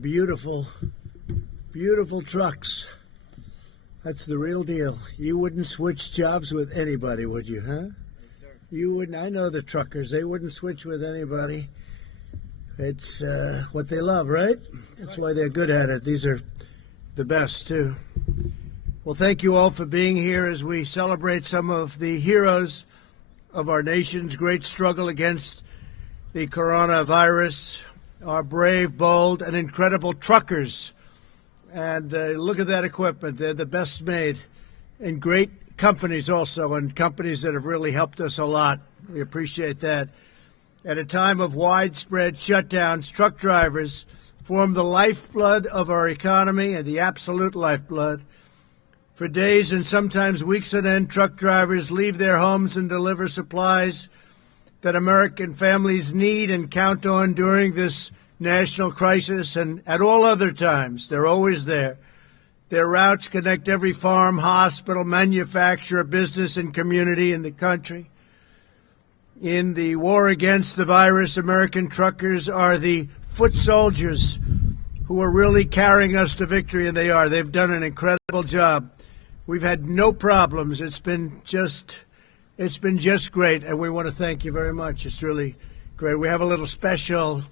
beautiful, beautiful trucks. That's the real deal. You wouldn't switch jobs with anybody, would you, huh? You wouldn't. I know the truckers. They wouldn't switch with anybody. It's what they love, right? That's why they're good at it. These are the best, too. Well, thank you all for being here as we celebrate some of the heroes of our nation's great struggle against the coronavirus, our brave, bold, and incredible truckers. And look at that equipment. They're the best made, and great companies also, and companies that have really helped us a lot. We appreciate that. At a time of widespread shutdowns, truck drivers form the lifeblood of our economy and the absolute lifeblood. For days and sometimes weeks on end, truck drivers leave their homes and deliver supplies that American families need and count on during this national crisis, and at all other times. They're always there. Their routes connect every farm, hospital, manufacturer, business, and community in the country. In the war against the virus, American truckers are the foot soldiers who are really carrying us to victory, and they are. They've done an incredible job. We've had no problems. It's been just great, and we want to thank you very much. It's really great. We have a little special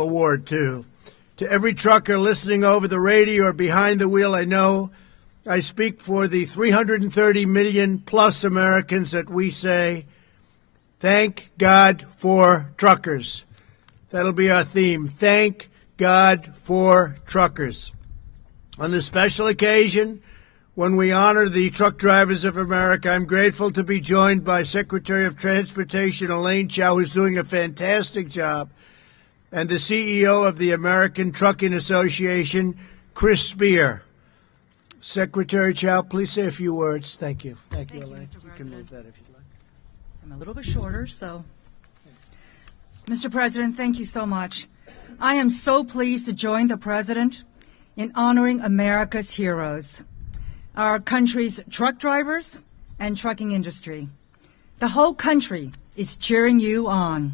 award, too. To every trucker listening over the radio or behind the wheel, I know I speak for the 330 million plus Americans that we say, thank God for truckers. That'll be our theme. Thank God for truckers. On this special occasion, when we honor the truck drivers of America, I'm grateful to be joined by Secretary of Transportation Elaine Chao, who's doing a fantastic job, and the CEO of the American Trucking Association, Chris Spear. Secretary Chao, please say a few words. Thank you. Thank you, Elaine. You can move that if you'd like. I'm a little bit shorter, so. Mr. President, thank you so much. I am so pleased to join the President in honoring America's heroes, our country's truck drivers and trucking industry. The whole country is cheering you on.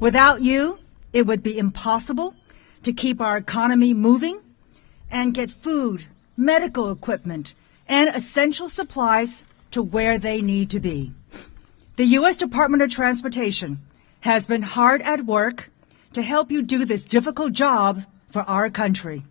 Without you, it would be impossible to keep our economy moving and get food, medical equipment, and essential supplies to where they need to be. The U.S. Department of Transportation has been hard at work to help you do this difficult job for our country.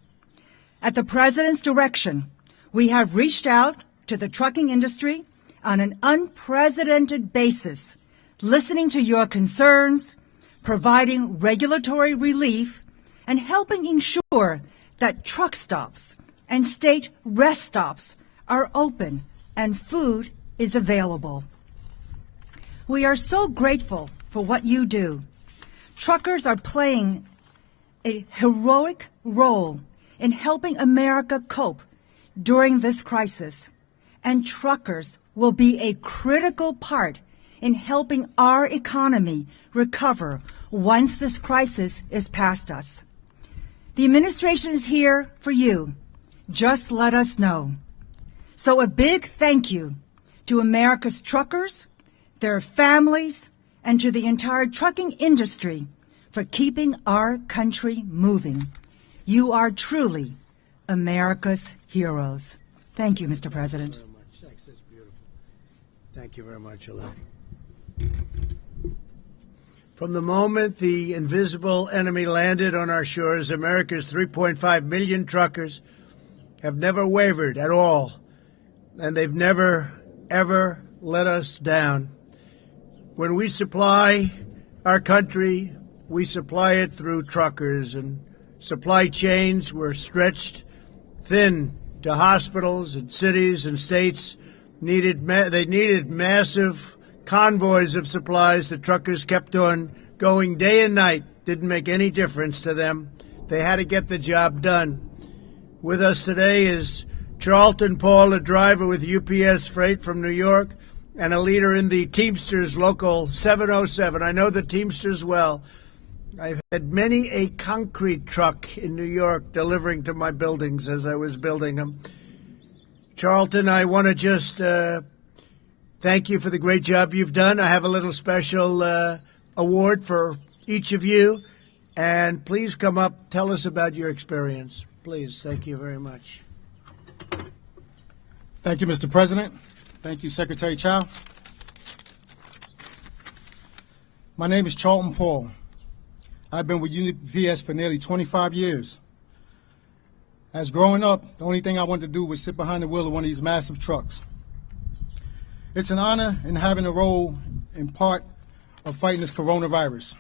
At the President's direction, we have reached out to the trucking industry on an unprecedented basis, listening to your concerns, providing regulatory relief, and helping ensure that truck stops and state rest stops are open and food is available. We are so grateful for what you do. Truckers are playing a heroic role in helping America cope during this crisis, and truckers will be a critical part in helping our economy recover once this crisis is past us. The administration is here for you. Just let us know. So a big thank you to America's truckers, their families, and to the entire trucking industry for keeping our country moving. You are truly America's heroes. Thank you, Mr. President. Thank you very much. Thanks. That's beautiful. Thank you very much, Elaine. From the moment the invisible enemy landed on our shores, America's 3.5 million truckers have never wavered at all, and they've never, ever let us down. When we supply our country, we supply it through truckers, and supply chains were stretched thin to hospitals and cities and states. They needed massive convoys of supplies. The truckers kept on going day and night. Didn't make any difference to them. They had to get the job done. With us today is Charlton Paul, a driver with UPS Freight from New York and a leader in the Teamsters Local 707. I know the Teamsters well. I've had many a concrete truck in New York delivering to my buildings as I was building them. Charlton, I want to just thank you for the great job you've done. I have a little special award for each of you. And please come up, tell us about your experience. Please, thank you very much. Thank you, Mr. President. Thank you, Secretary Chow. My name is Charlton Paul. I've been with UPS for nearly 25 years. As growing up, the only thing I wanted to do was sit behind the wheel of one of these massive trucks. It's an honor in having a role in part of fighting this coronavirus.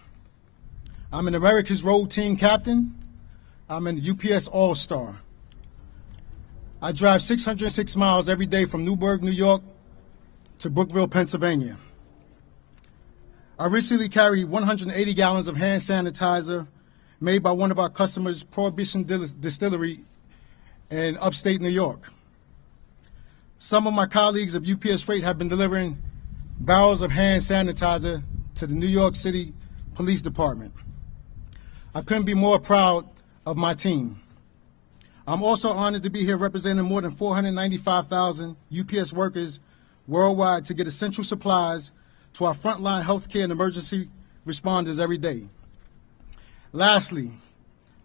I'm an America's Road Team Captain. I'm an UPS All-Star. I drive 606 miles every day from Newburgh, New York to Brookville, Pennsylvania. I recently carried 180 gallons of hand sanitizer made by one of our customers, Prohibition Distillery in upstate New York. Some of my colleagues of UPS Freight have been delivering barrels of hand sanitizer to the New York City Police Department. I couldn't be more proud of my team. I'm also honored to be here representing more than 495,000 UPS workers worldwide to get essential supplies to our frontline healthcare and emergency responders every day. Lastly,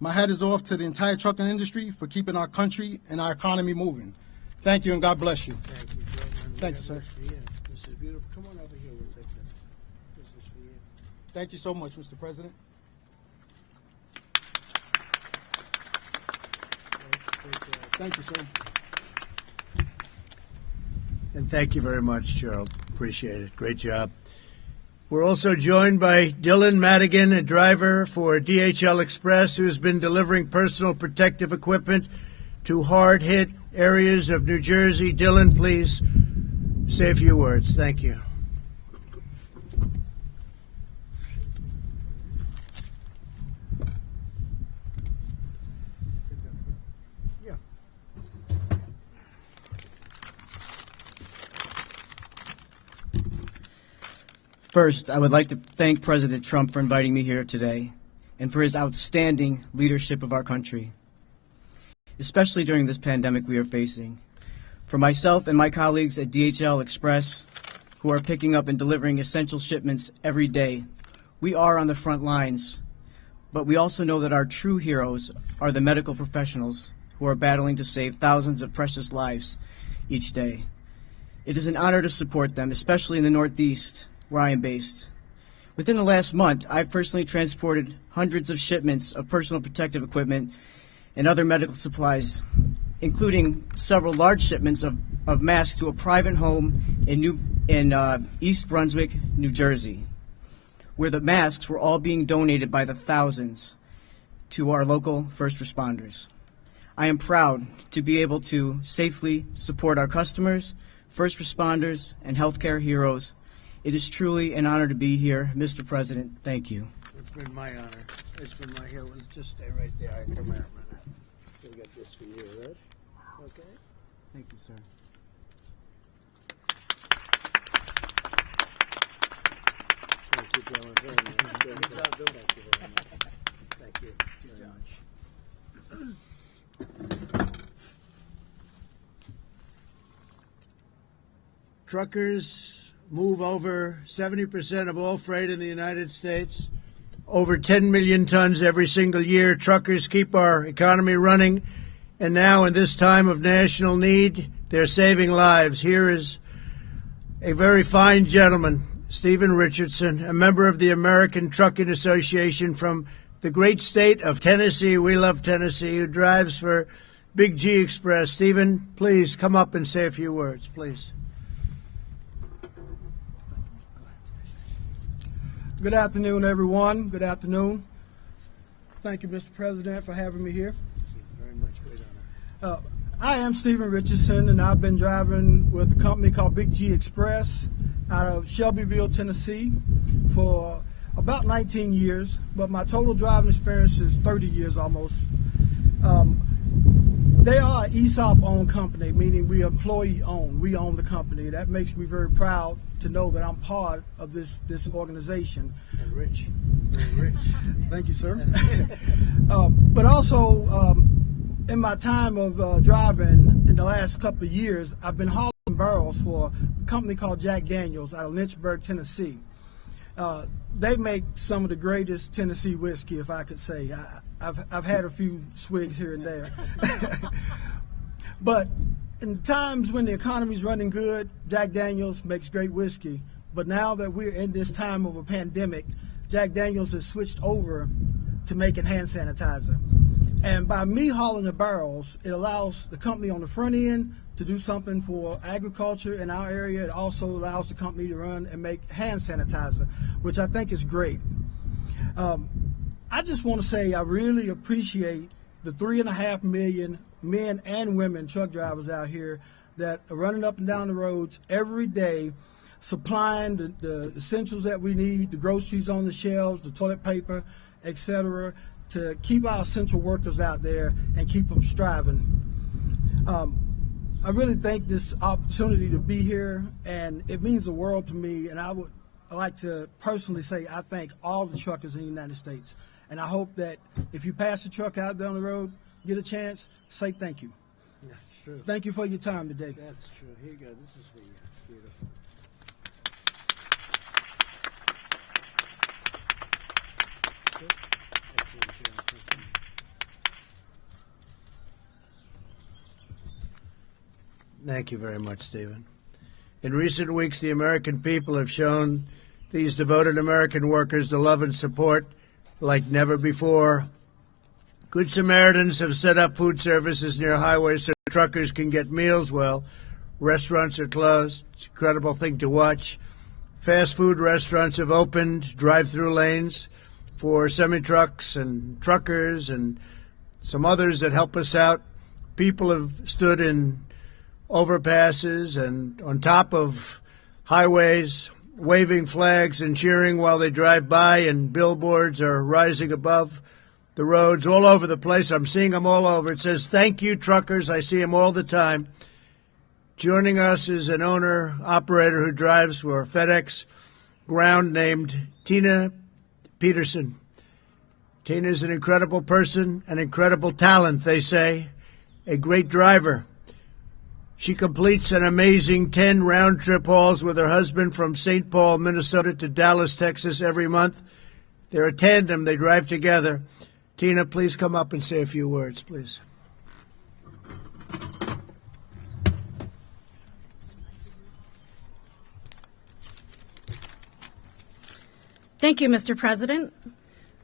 my hat is off to the entire trucking industry for keeping our country and our economy moving. Thank you, and God bless you. Thank you, Chairman. Thank you, sir. This is beautiful. Come on over here. We'll take this. This is for you. Thank you so much, Mr. President. Thank you, sir. And thank you very much, Gerald. Appreciate it. Great job. We're also joined by Dylan Madigan, a driver for DHL Express, who's been delivering personal protective equipment to hard-hit areas of New Jersey. Dylan, please say a few words. Thank you. First, I would like to thank President Trump for inviting me here today and for his outstanding leadership of our country, especially during this pandemic we are facing. For myself and my colleagues at DHL Express, who are picking up and delivering essential shipments every day, we are on the front lines, but we also know that our true heroes are the medical professionals who are battling to save thousands of precious lives each day. It is an honor to support them, especially in the Northeast, where I am based. Within the last month, I've personally transported hundreds of shipments of personal protective equipment and other medical supplies, including several large shipments of masks to a private home in East Brunswick, New Jersey, where the masks were all being donated by the thousands to our local first responders. I am proud to be able to safely support our customers, first responders, and healthcare heroes. It is truly an honor to be here. Mr. President, thank you. It's been my honor. It's been my honor. Just stay right there. Come here a minute. We'll get this for you, right? Okay? Thank you, sir. Thank you, Dylan, very much. Good job, Dylan. Thank you very much. Thank you very much. Truckers move over 70% of all freight in the United States, over 10 million tons every single year. Truckers keep our economy running, and now in this time of national need, they're saving lives. Here is a very fine gentleman, Stephen Richardson, a member of the American Trucking Association from the great state of Tennessee. We love Tennessee, who drives for Big G Express. Stephen, please come up and say a few words, please. Good afternoon, everyone. Good afternoon. Thank you, Mr. President, for having me here. Very much. Great honor. I am Stephen Richardson, and I've been driving with a company called Big G Express out of Shelbyville, Tennessee, for about 19 years, but my total driving experience is 30 years almost. They are an ESOP-owned company, meaning we employee-owned. We own the company. That makes me very proud to know that I'm part of this organization. And rich. Very rich. Thank you, sir. But also, in my time of driving in the last couple of years, I've been hauling barrels for a company called Jack Daniels out of Lynchburg, Tennessee. They make some of the greatest Tennessee whiskey, if I could say. I've had a few swigs here and there. But in times when the economy's running good, Jack Daniels makes great whiskey. But now that we're in this time of a pandemic, Jack Daniels has switched over to making hand sanitizer. And by me hauling the barrels, it allows the company on the front end to do something for agriculture in our area. It also allows the company to run and make hand sanitizer, which I think is great. I just want to say I really appreciate the 3.5 million men and women truck drivers out here that are running up and down the roads every day, supplying the essentials that we need, the groceries on the shelves, the toilet paper, etc., to keep our essential workers out there and keep them striving. I really think this opportunity to be here, and it means the world to me, and I would like to personally say I thank all the truckers in the United States. And I hope that if you pass the truck out down the road, get a chance, say thank you. That's true. Thank you for your time today. That's true. Here you go. This is for you. Beautiful. Good. Excellent job. Thank you. Thank you very much, Stephen. In recent weeks, the American people have shown these devoted American workers the love and support like never before. Good Samaritans have set up food services near highways so truckers can get meals while restaurants are closed. It's an incredible thing to watch. Fast food restaurants have opened drive-through lanes for semi-trucks and truckers and some others that help us out. People have stood in overpasses and on top of highways, waving flags and cheering while they drive by, and billboards are rising above the roads all over the place. I'm seeing them all over. It says, "Thank you, truckers." I see them all the time. Joining us is an owner-operator who drives for FedEx Ground named Tina Peterson. Tina is an incredible person, an incredible talent, they say, a great driver. She completes an amazing 10 round-trip hauls with her husband from St. Paul, Minnesota to Dallas, Texas every month. They're a tandem. They drive together. Tina, please come up and say a few words, please. Thank you, Mr. President.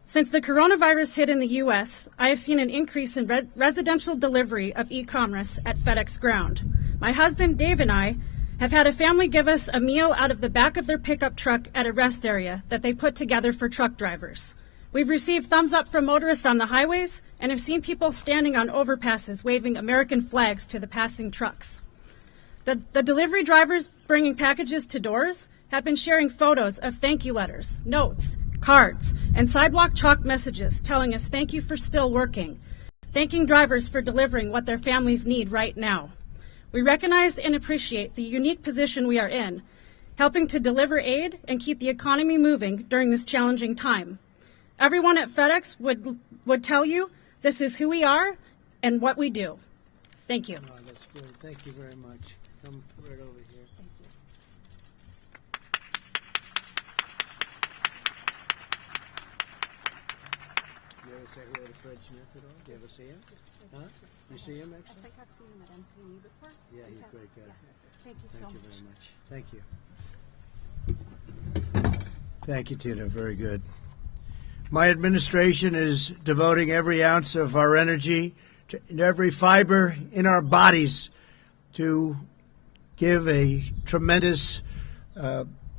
Since the coronavirus hit in the U.S., I have seen an increase in residential delivery of e-commerce at FedEx Ground. My husband, Dave, and I have had a family give us a meal out of the back of their pickup truck at a rest area that they put together for truck drivers. We've received thumbs up from motorists on the highways and have seen people standing on overpasses waving American flags to the passing trucks. The delivery drivers bringing packages to doors have been sharing photos of thank you letters, notes, cards, and sidewalk chalk messages telling us thank you for still working, thanking drivers for delivering what their families need right now. We recognize and appreciate the unique position we are in, helping to deliver aid and keep the economy moving during this challenging time. Everyone at FedEx would tell you this is who we are and what we do. Thank you. Oh, that's good. Thank you very much. Come right over here. Thank you. You ever say hello to Fred Smith at all? Do you ever see him? Huh? You see him, actually? I think I've seen him at MCE before. Yeah, he's a great guy. Thank you so Thank you much. very much. Thank you. Thank you, Tina. Very good. My administration is devoting every ounce of our energy to every fiber in our bodies to give a tremendous,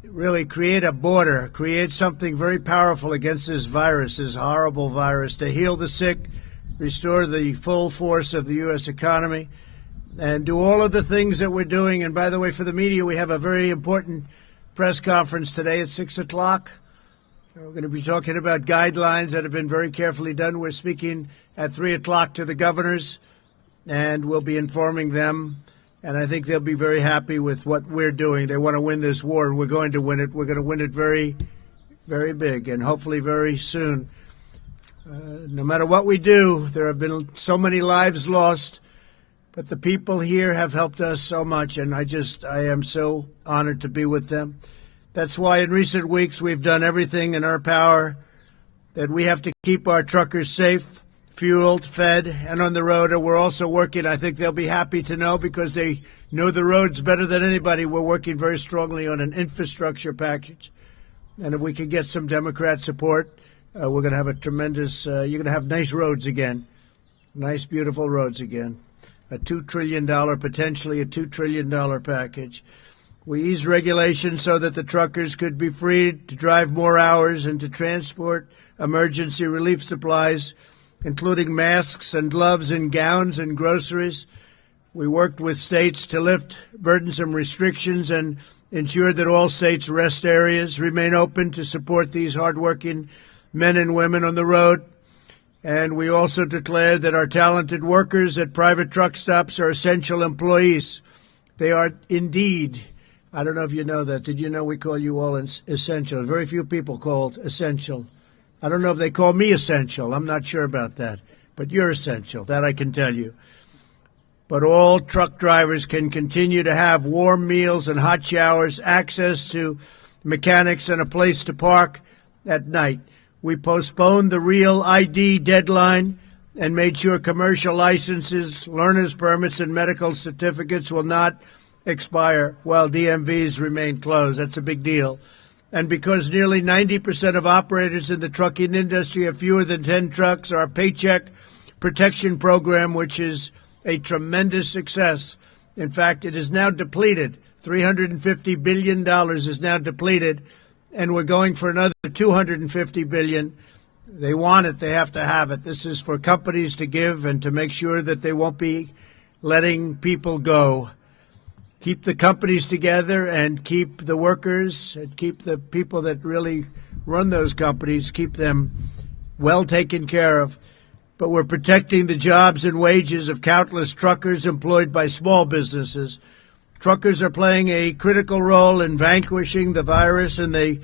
really create a border, create something very powerful against this virus, this horrible virus, to heal the sick, restore the full force of the U.S. economy, and do all of the things that we're doing. And by the way, for the media, we have a very important press conference today at 6 o'clock. We're going to be talking about guidelines that have been very carefully done. We're speaking at 3 o'clock to the governors, and we'll be informing them. And I think they'll be very happy with what we're doing. They want to win this war, and we're going to win it. We're going to win it very, very big, and hopefully very soon. No matter what we do, there have been so many lives lost, but the people here have helped us so much, and I am so honored to be with them. That's why in recent weeks we've done everything in our power that we have to keep our truckers safe, fueled, fed, and on the road. And we're also working, I think they'll be happy to know because they know the roads better than anybody. We're working very strongly on an infrastructure package. And if we can get some Democrat support, we're going to have a tremendous, you're going to have nice roads again. Nice, beautiful roads again. A $2 trillion, potentially a $2 trillion package. We eased regulations so that the truckers could be freed to drive more hours and to transport emergency relief supplies, including masks and gloves and gowns and groceries. We worked with states to lift burdensome restrictions and ensured that all states' rest areas remain open to support these hardworking men and women on the road. And we also declared that our talented workers at private truck stops are essential employees. They are indeed. I don't know if you know that. Did you know we call you all essential? Very few people called essential. I don't know if they call me essential. I'm not sure about that. But you're essential. That I can tell you. But all truck drivers can continue to have warm meals and hot showers, access to mechanics, and a place to park at night. We postponed the real ID deadline and made sure commercial licenses, learner's permits, and medical certificates will not expire while DMVs remain closed. That's a big deal. And because nearly 90% of operators in the trucking industry have fewer than 10 trucks, our Paycheck Protection Program, which is a tremendous success. In fact, it is now depleted. $350 billion is now depleted, and we're going for another $250 billion. They want it. They have to have it. This is for companies to give and to make sure that they won't be letting people go. Keep the companies together and keep the workers and keep the people that really run those companies, keep them well taken care of. But we're protecting the jobs and wages of countless truckers employed by small businesses. Truckers are playing a critical role in vanquishing the virus, and they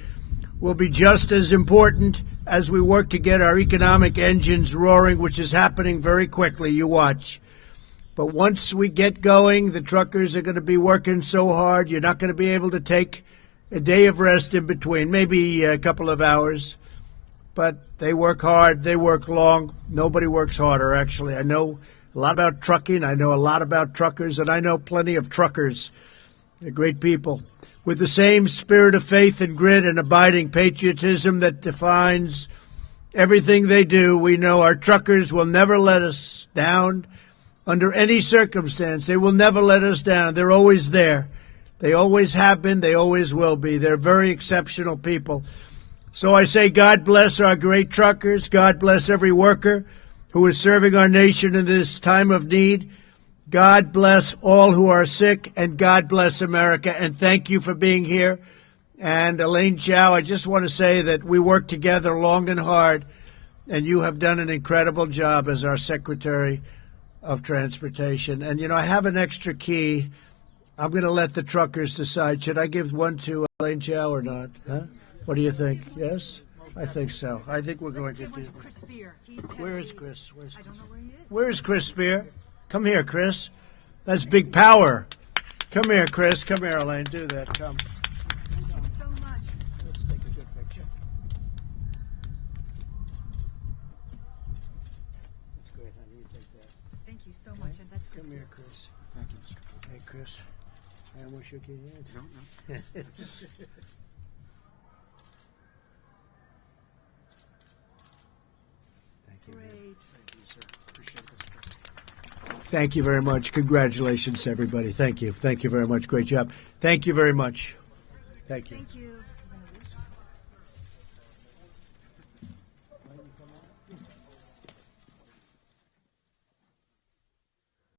will be just as important as we work to get our economic engines roaring, which is happening very quickly. You watch. But once we get going, the truckers are going to be working so hard, you're not going to be able to take a day of rest in between, maybe a couple of hours. But they work hard, they work long. Nobody works harder, actually. I know a lot about trucking, I know a lot about truckers, and I know plenty of truckers. They're great people. With the same spirit of faith and grit and abiding patriotism that defines everything they do, we know our truckers will never let us down under any circumstance. They will never let us down. They're always there. They always have been. They always will be. They're very exceptional people. So I say God bless our great truckers. God bless every worker who is serving our nation in this time of need. God bless all who are sick, and God bless America. And thank you for being here. And Elaine Chao, I just want to say that we worked together long and hard, and you have done an incredible job as our Secretary of Transportation. And, you know, I have an extra key. I'm going to let the truckers decide. Should I give one to Elaine Chao or not? Huh? What do you think? Yes? I think so. I think we're going to do that. Where is Chris? Where is Chris Spear? Come here, Chris. That's big power. Come here, Chris. Come here, Elaine. Do that. Come. Thank you so much. Let's take a good picture. That's great, honey. You take that. Thank you so much, and that's Chris. Come here, Chris. Thank you, Mr. President. Hey, Chris. I almost shook your hand. No. Thank you. Great. Thank you, sir. Appreciate this. Thank you very much. Congratulations, everybody. Thank you. Thank you very much. Great job. Thank you very much. Thank you. Thank you.